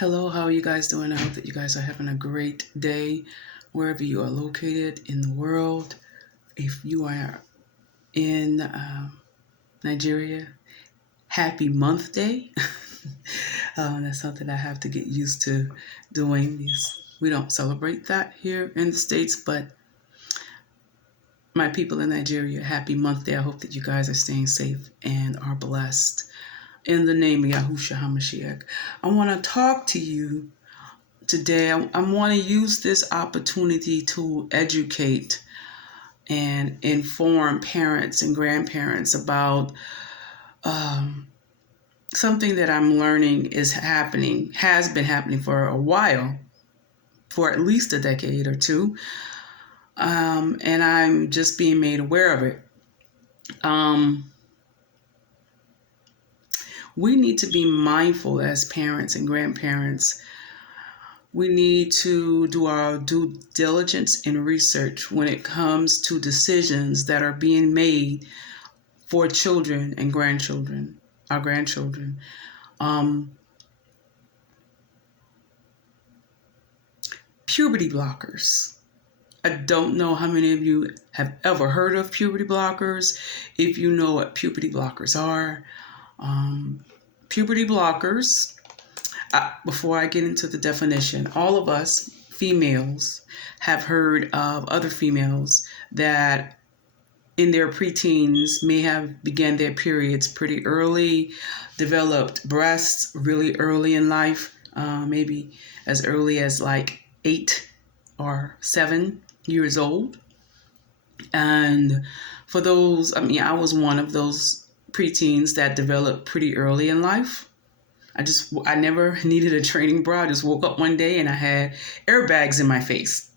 Hello, how are you guys doing? I hope that you guys are having a great day wherever you are located in the world. If you are in Nigeria, happy month day. That's something I have to get used to doing because we don't celebrate that here in the States, but my people in Nigeria, happy month day. I hope that you guys are staying safe and are blessed. In the name of Yahushua HaMashiach, I want to talk to you today. I want to use this opportunity to educate and inform parents and grandparents about something that I'm learning has been happening for a while, for at least a decade or two, and I'm just being made aware of it. We need to be mindful as parents and grandparents. We need to do our due diligence and research when it comes to decisions that are being made for children and grandchildren, our grandchildren. Puberty blockers. I don't know how many of you have ever heard of puberty blockers. If you know what puberty blockers are, puberty blockers, before I get into the definition, all of us females have heard of other females that in their preteens may have began their periods pretty early, developed breasts really early in life, maybe as early as like 8 or 7 years old. And for those, I was one of those preteens that developed pretty early in life. I never needed a training bra. I just woke up one day and I had airbags in my face.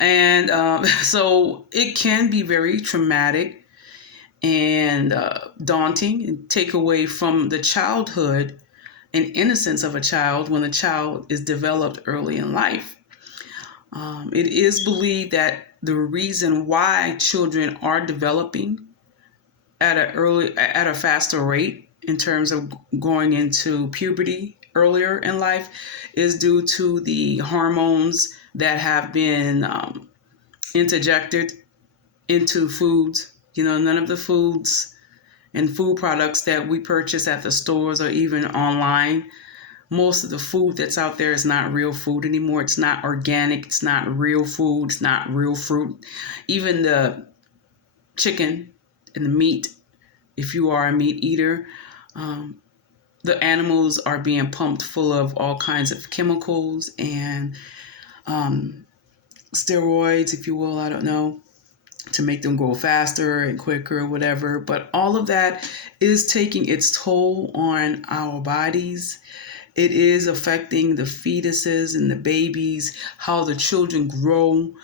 And so it can be very traumatic and daunting and take away from the childhood and innocence of a child when the child is developed early in life. It is believed that the reason why children are developing at a faster rate in terms of going into puberty earlier in life is due to the hormones that have been interjected into foods. None of the foods and food products that we purchase at the stores or even online, most of the food that's out there is not real food anymore. It's not organic. It's not real food. It's not real fruit. Even the chicken and the meat, if you are a meat eater, the animals are being pumped full of all kinds of chemicals and steroids, if you will, I don't know, to make them grow faster and quicker or whatever. But all of that is taking its toll on our bodies. It is affecting the fetuses and the babies, how the children grow,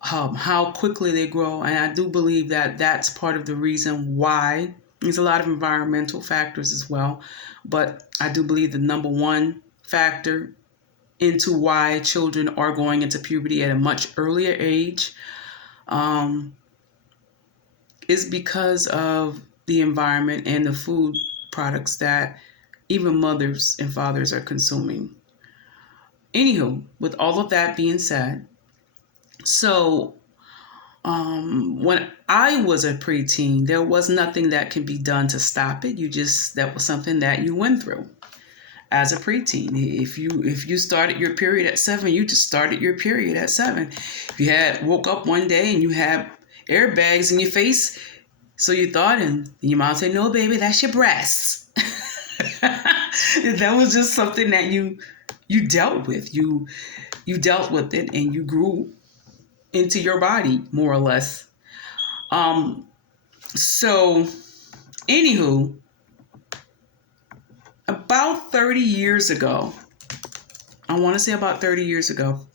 how quickly they grow. And I do believe that that's part of the reason why. There's a lot of environmental factors as well. But I do believe the number one factor into why children are going into puberty at a much earlier age is because of the environment and the food products that even mothers and fathers are consuming. Anywho, with all of that being said, so when I was a preteen, there was nothing that can be done to stop it. That was something that you went through as a preteen. If you started your period at 7, you just started your period at 7. If you woke up one day and you had airbags in your face, so you thought, and your mom said, "No, baby, that's your breasts." That was just something that you dealt with. You dealt with it, and you grew into your body, more or less. So, anywho, about 30 years ago, I want to say about 30 years ago,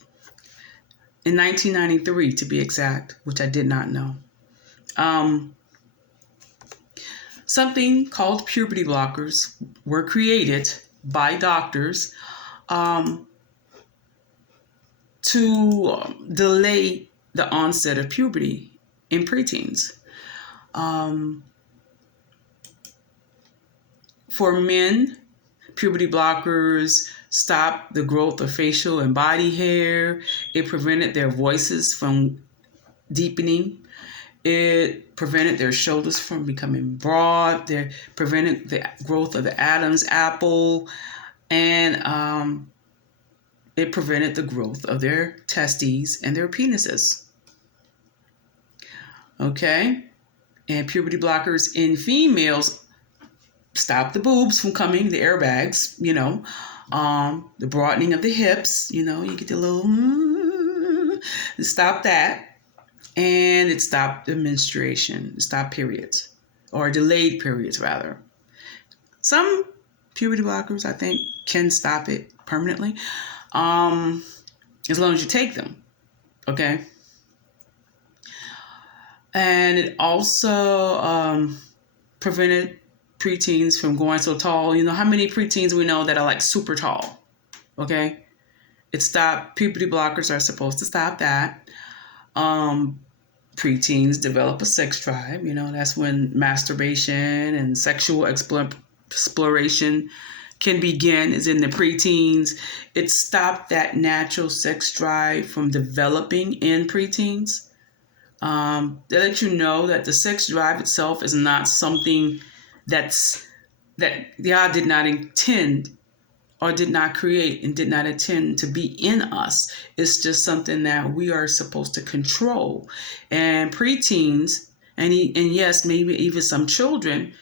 in 1993 to be exact, which I did not know, something called puberty blockers were created by doctors to delay the onset of puberty in preteens. For men, Puberty blockers stop the growth of facial and body hair. It prevented their voices from deepening. It prevented their shoulders from becoming broad. They prevented the growth of the Adam's apple. And it prevented the growth of their testes and their penises. Okay? And puberty blockers in females stop the boobs from coming, the airbags, the broadening of the hips, you get the little, stop that. And it stopped the menstruation, stopped periods, or delayed periods rather. Some puberty blockers, I think, can stop it permanently, as long as you take them, okay? And it also prevented preteens from going so tall. How many preteens we know that are like super tall, okay? It stopped, puberty blockers are supposed to stop that. Preteens develop a sex drive. That's when masturbation and sexual exploration can begin, is in the preteens. It stopped that natural sex drive from developing in preteens. They let you know that the sex drive itself is not something that God did not intend or did not create and did not intend to be in us. It's just something that we are supposed to control. And preteens, and yes, maybe even some children,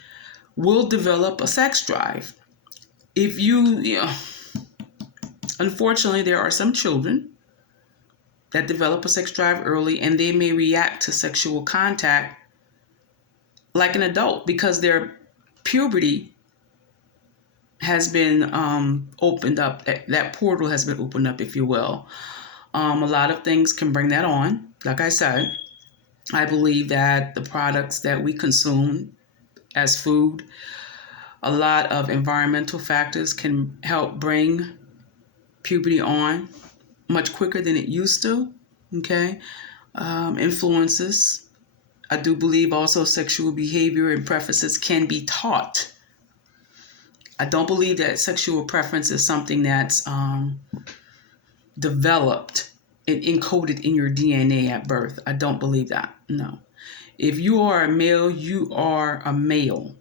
will develop a sex drive. If unfortunately, there are some children that develop a sex drive early, and they may react to sexual contact like an adult because their puberty has been opened up. That portal has been opened up, if you will. A lot of things can bring that on. Like I said, I believe that the products that we consume as food, a lot of environmental factors can help bring puberty on much quicker than it used to, okay? Influences. I do believe also sexual behavior and preferences can be taught. I don't believe that sexual preference is something that's developed and encoded in your DNA at birth. I don't believe that, no. If you are a male, you are a male.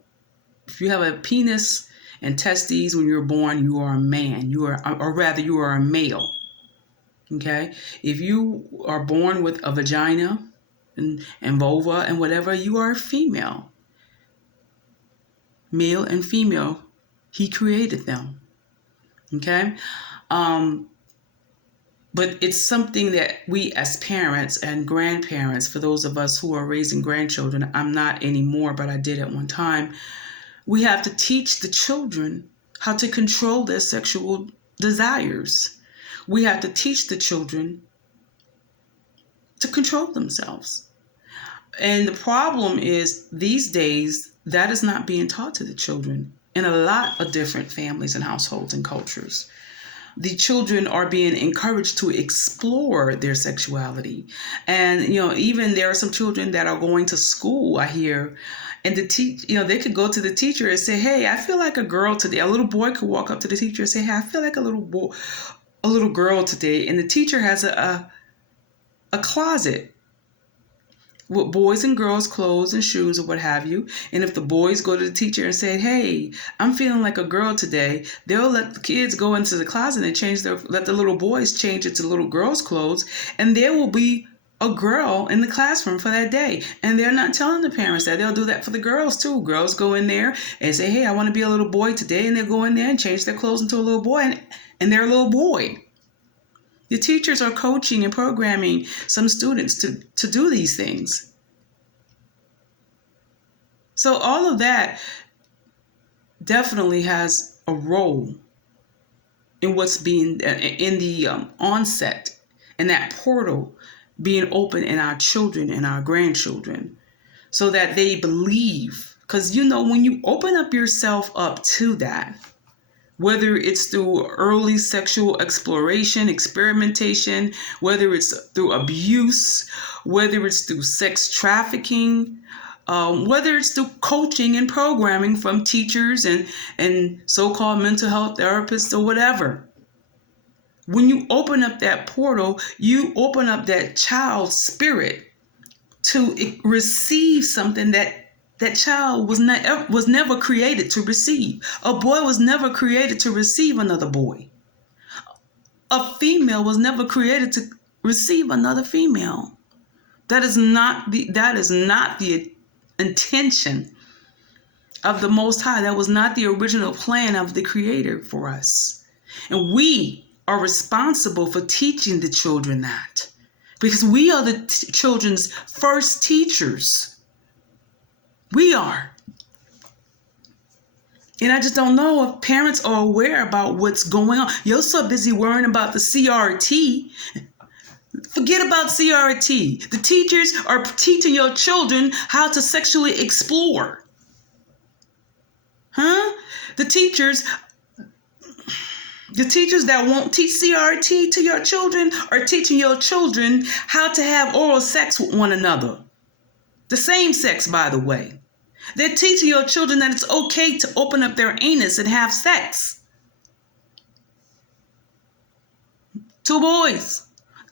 If you have a penis and testes when you're born, you are a man. You are a male. Okay? If you are born with a vagina and vulva and whatever, you are a female. Male and female, he created them. Okay? But it's something that we as parents and grandparents, for those of us who are raising grandchildren, I'm not anymore, but I did at one time, we have to teach the children how to control their sexual desires. We have to teach the children to control themselves. And the problem is, these days, that is not being taught to the children in a lot of different families and households and cultures. The children are being encouraged to explore their sexuality. And, even there are some children that are going to school, I hear, and they could go to the teacher and say, hey, I feel like a girl today. A little boy could walk up to the teacher and say, hey, I feel like a little girl today. And the teacher has a closet with boys and girls' clothes and shoes or what have you. And if the boys go to the teacher and say, hey, I'm feeling like a girl today, they'll let the kids go into the closet and let the little boys change it to little girls' clothes. And there will be a girl in the classroom for that day. And they're not telling the parents that. They'll do that for the girls too. Girls go in there and say, hey, I want to be a little boy today. And they'll go in there and change their clothes into a little boy. And they're a little boy. The teachers are coaching and programming some students to do these things. So all of that definitely has a role in what's being in the onset and that portal being open in our children and our grandchildren, so that they believe. Because when you open up yourself up to that, whether it's through early sexual exploration, experimentation, whether it's through abuse, whether it's through sex trafficking, whether it's through coaching and programming from teachers and so-called mental health therapists or whatever. When you open up that portal, you open up that child's spirit to receive something that child was never created to receive. A boy was never created to receive another boy. A female was never created to receive another female. That is not the intention of the Most High. That was not the original plan of the Creator for us. And we are responsible for teaching the children that, because we are the children's first teachers. We are. And I just don't know if parents are aware about what's going on. You're so busy worrying about the CRT. Forget about CRT. The teachers are teaching your children how to sexually explore. The teachers that won't teach CRT to your children are teaching your children how to have oral sex with one another. The same sex, by the way. They're teaching your children that it's okay to open up their anus and have sex. 2 boys.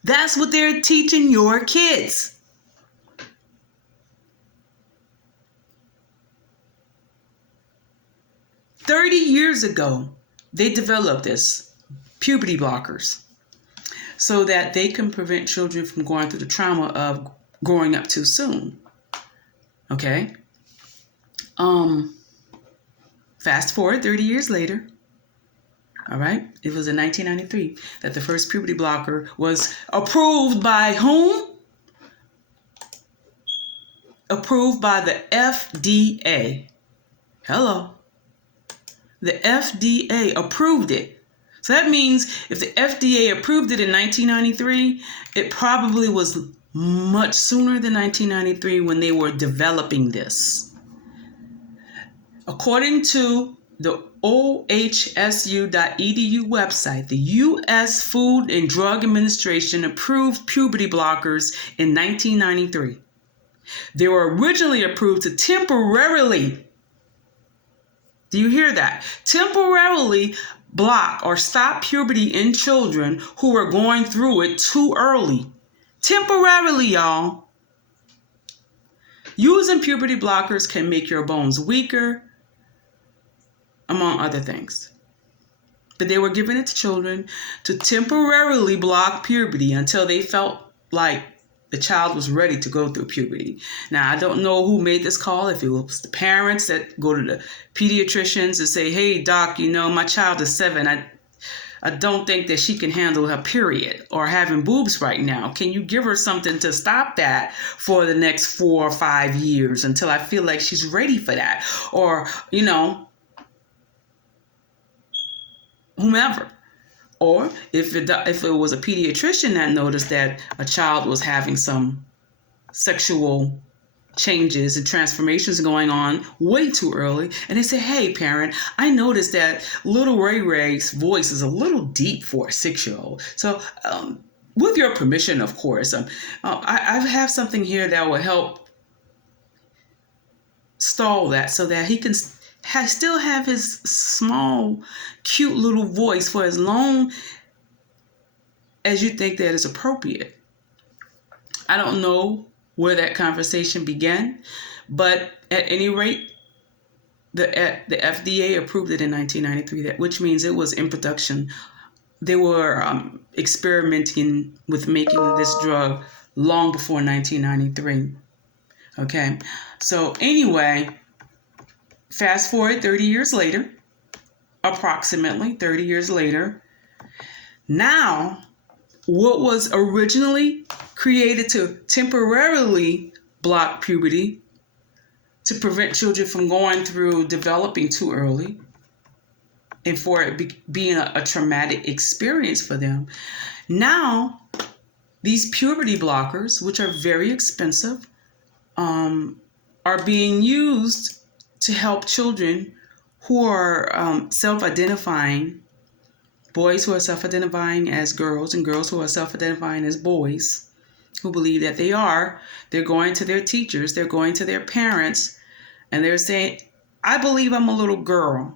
That's what they're teaching your kids. "30 years ago, they developed this, puberty blockers, so that they can prevent children from going through the trauma of growing up too soon." Okay? Fast forward 30 years later. All right? It was in 1993 that the first puberty blocker was approved by whom? Approved by the FDA. Hello. The FDA approved it. So that means if the FDA approved it in 1993, it probably was much sooner than 1993 when they were developing this. According to the OHSU.edu website, the U.S. Food and Drug Administration approved puberty blockers in 1993. They were originally approved to temporarily, do you hear that? Temporarily block or stop puberty in children who are going through it too early. Temporarily, y'all. Using puberty blockers can make your bones weaker, among other things. But they were giving it to children to temporarily block puberty until they felt like the child was ready to go through puberty. Now, I don't know who made this call, if it was the parents that go to the pediatricians and say, "Hey, doc, my child is 7. I don't think that she can handle her period or having boobs right now. Can you give her something to stop that for the next 4 or 5 years until I feel like she's ready for that?" Or, whomever. Or if it was a pediatrician that noticed that a child was having some sexual changes and transformations going on way too early, and they say, "Hey, parent, I noticed that little Ray Ray's voice is a little deep for a 6-year-old. So with your permission, of course, I have something here that will help stall that so that he can still have his small, cute little voice for as long as you think that is appropriate." I don't know where that conversation began, but at any rate, the FDA approved it in 1993, which means it was in production. They were experimenting with making this drug long before 1993. Okay, so anyway, fast forward 30 years later, approximately 30 years later, now what was originally created to temporarily block puberty, to prevent children from going through developing too early, and for it being a traumatic experience for them. Now, these puberty blockers, which are very expensive, are being used to help children who are self-identifying, boys who are self-identifying as girls and girls who are self-identifying as boys, who believe that they are. They're going to their teachers, they're going to their parents, and they're saying, I believe I'm a little girl.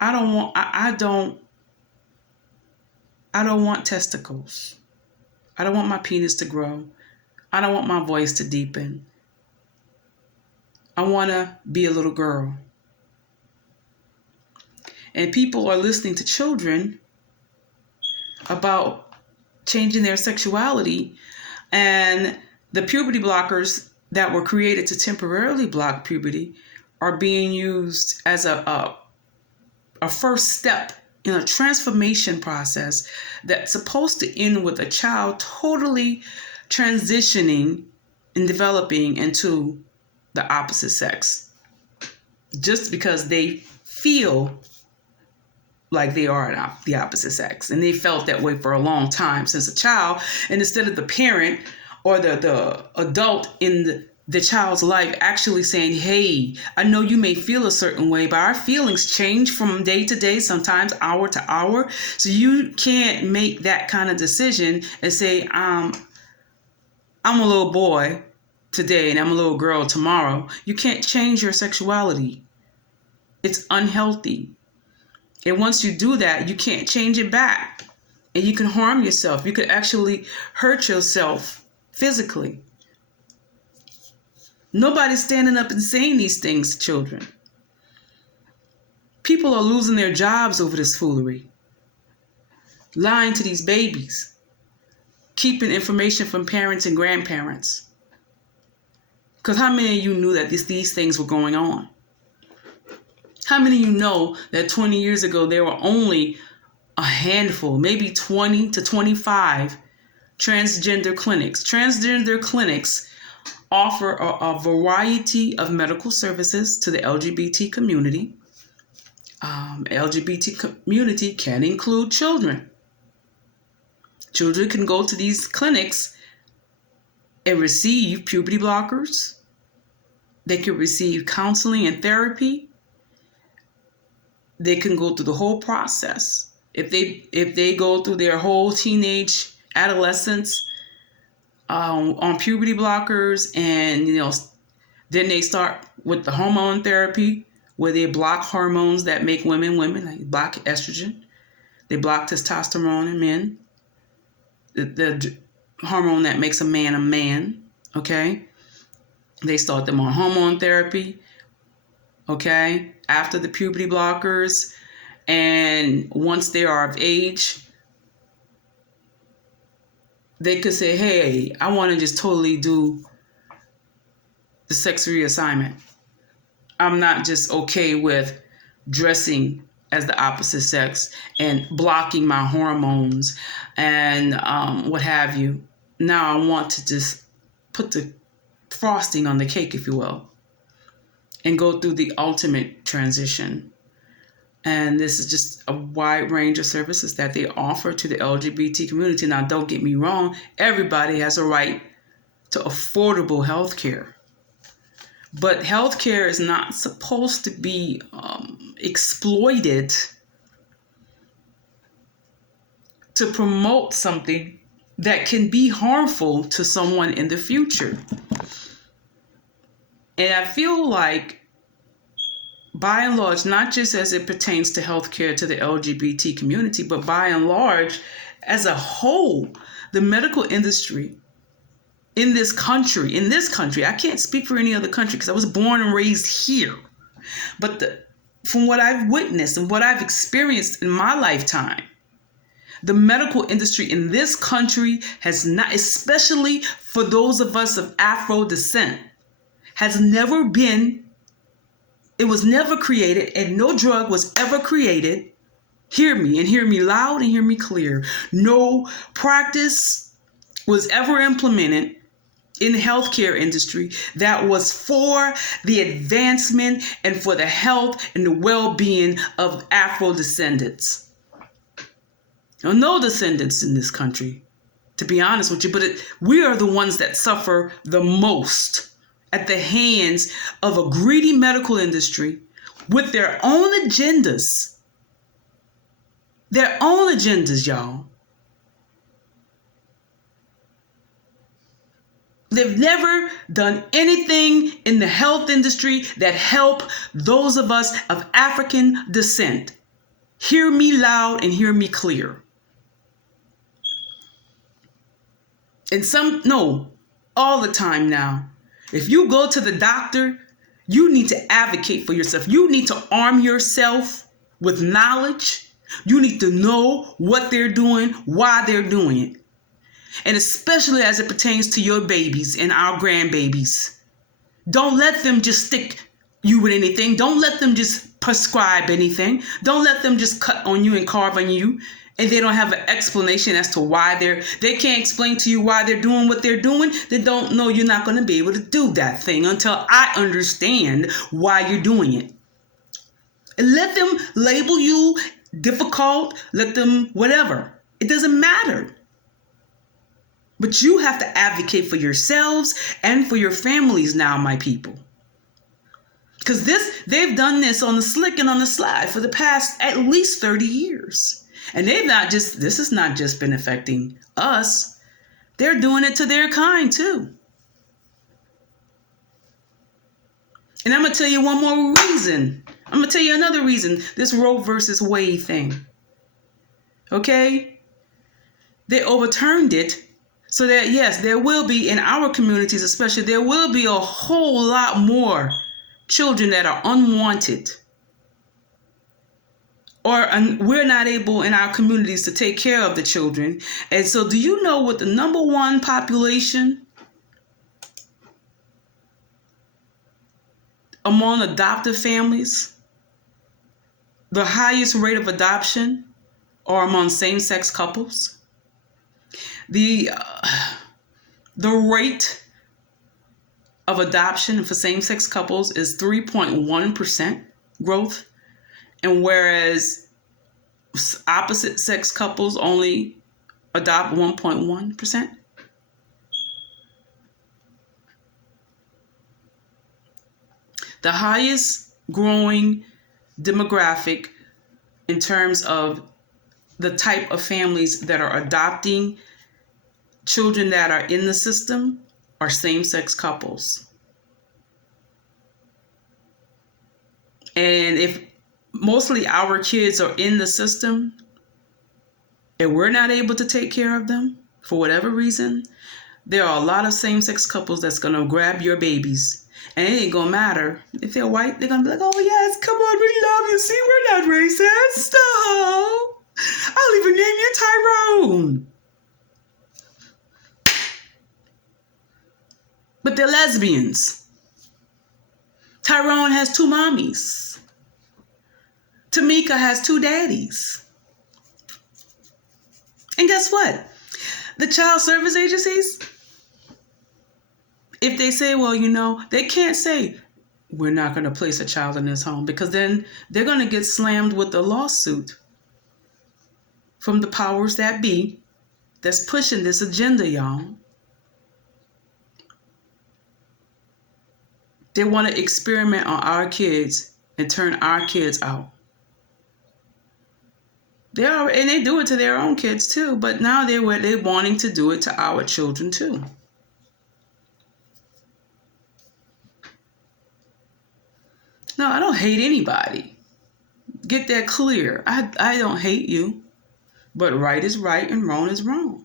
I don't want testicles. I don't want my penis to grow. I don't want my voice to deepen. I want to be a little girl. And people are listening to children about changing their sexuality, and the puberty blockers that were created to temporarily block puberty are being used as a first step in a transformation process that's supposed to end with a child totally transitioning and developing into the opposite sex, just because they feel like they are the opposite sex, and they felt that way for a long time since a child. And instead of the parent or the adult in the child's life actually saying, hey, I know you may feel a certain way, but our feelings change from day to day, sometimes hour to hour. So you can't make that kind of decision and say, I'm a little boy today and I'm a little girl tomorrow. You can't change your sexuality. It's unhealthy. And once you do that, you can't change it back. And you can harm yourself. You could actually hurt yourself physically. Nobody's standing up and saying these things to children. People are losing their jobs over this foolery. Lying to these babies. Keeping information from parents and grandparents. Because how many of you knew that these things were going on? How many of you know that 20 years ago there were only a handful, maybe 20 to 25 transgender clinics? Transgender clinics offer a variety of medical services to the LGBT community. LGBT community can include children. Children can go to these clinics and receive puberty blockers. They can receive counseling and therapy. They can go through the whole process. If they go through their whole teenage adolescence on puberty blockers, and then they start with the hormone therapy where they block hormones that make women, like block estrogen. They block testosterone in men, the hormone that makes a man. Okay, they start them on hormone therapy. Okay, after the puberty blockers, and once they are of age, they could say, hey, I want to just totally do the sex reassignment. I'm not just okay with dressing as the opposite sex and blocking my hormones and what have you. Now I want to just put the frosting on the cake, if you will, and go through the ultimate transition. And this is just a wide range of services that they offer to the LGBT community. Now, don't get me wrong. Everybody has a right to affordable health care. But health care is not supposed to be exploited to promote something that can be harmful to someone in the future. And I feel like, by and large, not just as it pertains to healthcare to the LGBT community, but by and large, as a whole, the medical industry in this country, I can't speak for any other country because I was born and raised here. But from what I've witnessed and what I've experienced in my lifetime, the medical industry in this country has not, especially for those of us of Afro descent, has never been, it was never created, and no drug was ever created. Hear me, and hear me loud and hear me clear. No practice was ever implemented in the healthcare industry that was for the advancement and for the health and the well-being of Afro descendants. There are no descendants in this country, to be honest with you, but we are the ones that suffer the most at the hands of a greedy medical industry with their own agendas. Their own agendas, y'all. They've never done anything in the health industry that help those of us of African descent. Hear me loud and hear me clear. And all the time now. If you go to the doctor, you need to advocate for yourself. You need to arm yourself with knowledge. You need to know what they're doing, why they're doing it. And especially as it pertains to your babies and our grandbabies. Don't let them just stick you with anything. Don't let them just prescribe anything. Don't let them just cut on you and carve on you. And they don't have an explanation as to why they can't explain to you why they're doing what they're doing. They don't know you're not going to be able to do that thing until I understand why you're doing it. And let them label you difficult, let them whatever. It doesn't matter. But you have to advocate for yourselves and for your families now, my people. Because they've done this on the slick and on the slide for the past at least 30 years. And this has not just been affecting us. They're doing it to their kind too. And I'm going to tell you one more reason. I'm going to tell you another reason. This Roe versus Wade thing. Okay? They overturned it so that, yes, there will be, in our communities especially, there will be a whole lot more children that are unwanted. Or we're not able in our communities to take care of the children. And so do you know what the number one population among adoptive families, the highest rate of adoption are among same-sex couples? The rate of adoption for same-sex couples is 3.1% growth. And whereas opposite sex couples only adopt 1.1%. The highest growing demographic in terms of the type of families that are adopting children that are in the system are same-sex couples. And if mostly our kids are in the system and we're not able to take care of them for whatever reason, there are a lot of same-sex couples that's going to grab your babies. And it ain't going to matter. If they're white, they're going to be like, oh, yes, come on, we love you. See, we're not racist. Oh, I'll even name you Tyrone. But they're lesbians. Tyrone has 2 mommies. Tamika has 2 daddies. And guess what? The child service agencies, if they say, well, they can't say, we're not going to place a child in this home, because then they're going to get slammed with a lawsuit from the powers that be that's pushing this agenda, y'all. They want to experiment on our kids and turn our kids out. And they do it to their own kids too, but now they're wanting to do it to our children too. No, I don't hate anybody. Get that clear. I don't hate you, but right is right and wrong is wrong.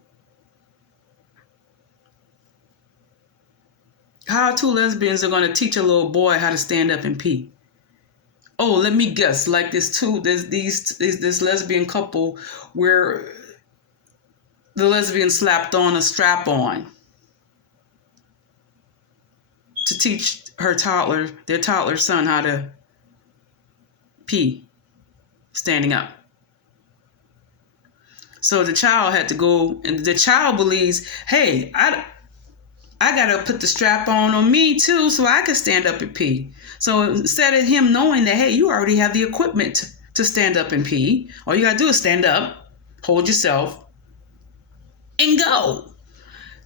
How 2 lesbians are going to teach a little boy how to stand up and pee? Oh, let me guess. Like this lesbian couple where the lesbian slapped on a strap-on to teach their toddler son how to pee standing up. So the child had to go, and the child believes, hey, I got to put the strap on me too so I can stand up and pee. So instead of him knowing that, hey, you already have the equipment to stand up and pee, all you got to do is stand up, hold yourself, and go.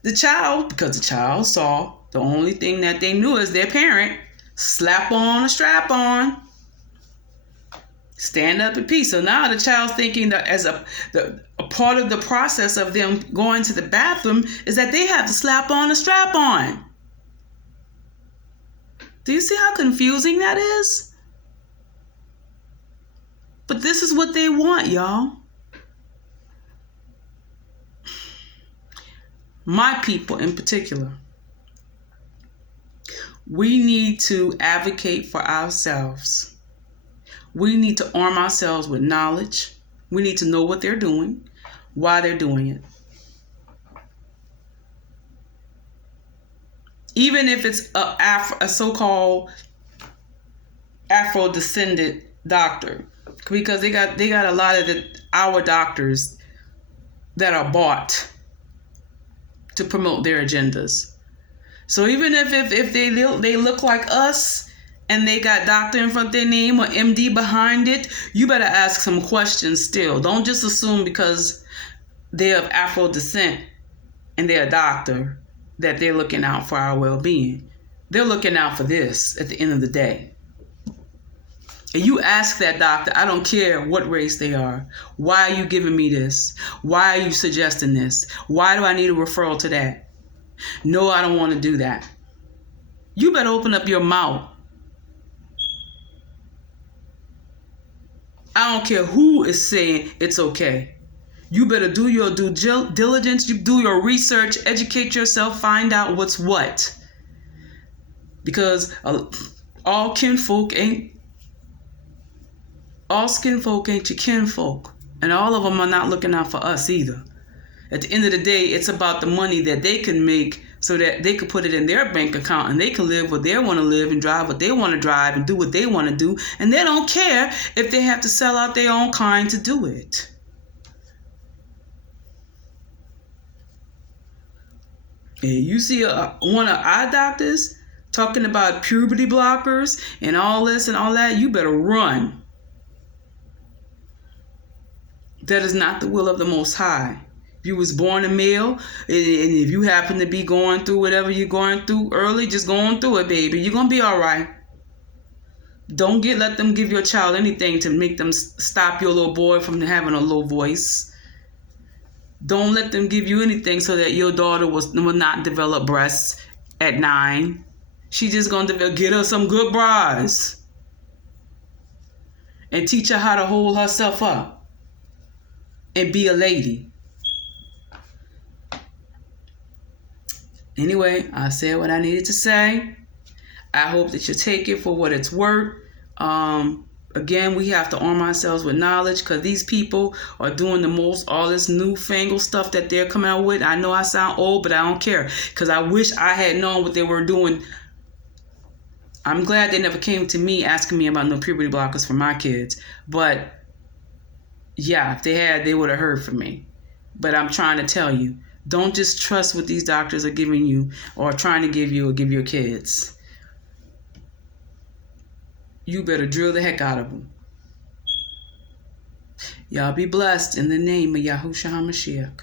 Because the child saw the only thing that they knew as their parent, slap on a strap on, stand up and pee. So now the child's thinking that as a part of the process of them going to the bathroom is that they have to slap on a strap on. Do you see how confusing that is? But this is what they want, y'all. My people in particular. We need to advocate for ourselves. We need to arm ourselves with knowledge. We need to know what they're doing, why they're doing it. Even if it's a so-called Afro-descendant doctor, because they got a lot of our doctors that are bought to promote their agendas. So even if they look like us and they got doctor in front of their name or MD behind it, you better ask some questions still. Don't just assume because they're of Afro descent and they're a doctor that they're looking out for our well-being. They're looking out for this at the end of the day. And you ask that doctor, I don't care what race they are, why are you giving me this? Why are you suggesting this? Why do I need a referral to that? No, I don't want to do that. You better open up your mouth. I don't care who is saying it's okay. You better do your due diligence, you do your research, educate yourself, find out what's what. Because all skin folk ain't your kinfolk. And all of them are not looking out for us either. At the end of the day, it's about the money that they can make so that they can put it in their bank account and they can live what they want to live and drive what they want to drive and do what they want to do. And they don't care if they have to sell out their own kind to do it. And you see one of our doctors talking about puberty blockers and all this and all that, you better run. That is not the will of the Most High. If you was born a male, and if you happen to be going through whatever you're going through early, just going through it, baby. You're going to be all right. Don't let them give your child anything to make them stop your little boy from having a low voice. Don't let them give you anything so that your daughter will not develop breasts at 9. She just going to get her some good bras and teach her how to hold herself up and be a lady. Anyway, I said what I needed to say. I hope that you take it for what it's worth. Again, we have to arm ourselves with knowledge because these people are doing the most, all this newfangled stuff that they're coming out with. I know I sound old, but I don't care because I wish I had known what they were doing. I'm glad they never came to me asking me about no puberty blockers for my kids. But yeah, if they had, they would have heard from me. But I'm trying to tell you, don't just trust what these doctors are giving you or trying to give you or give your kids. You better drill the heck out of them. Y'all be blessed in the name of Yahushua HaMashiach.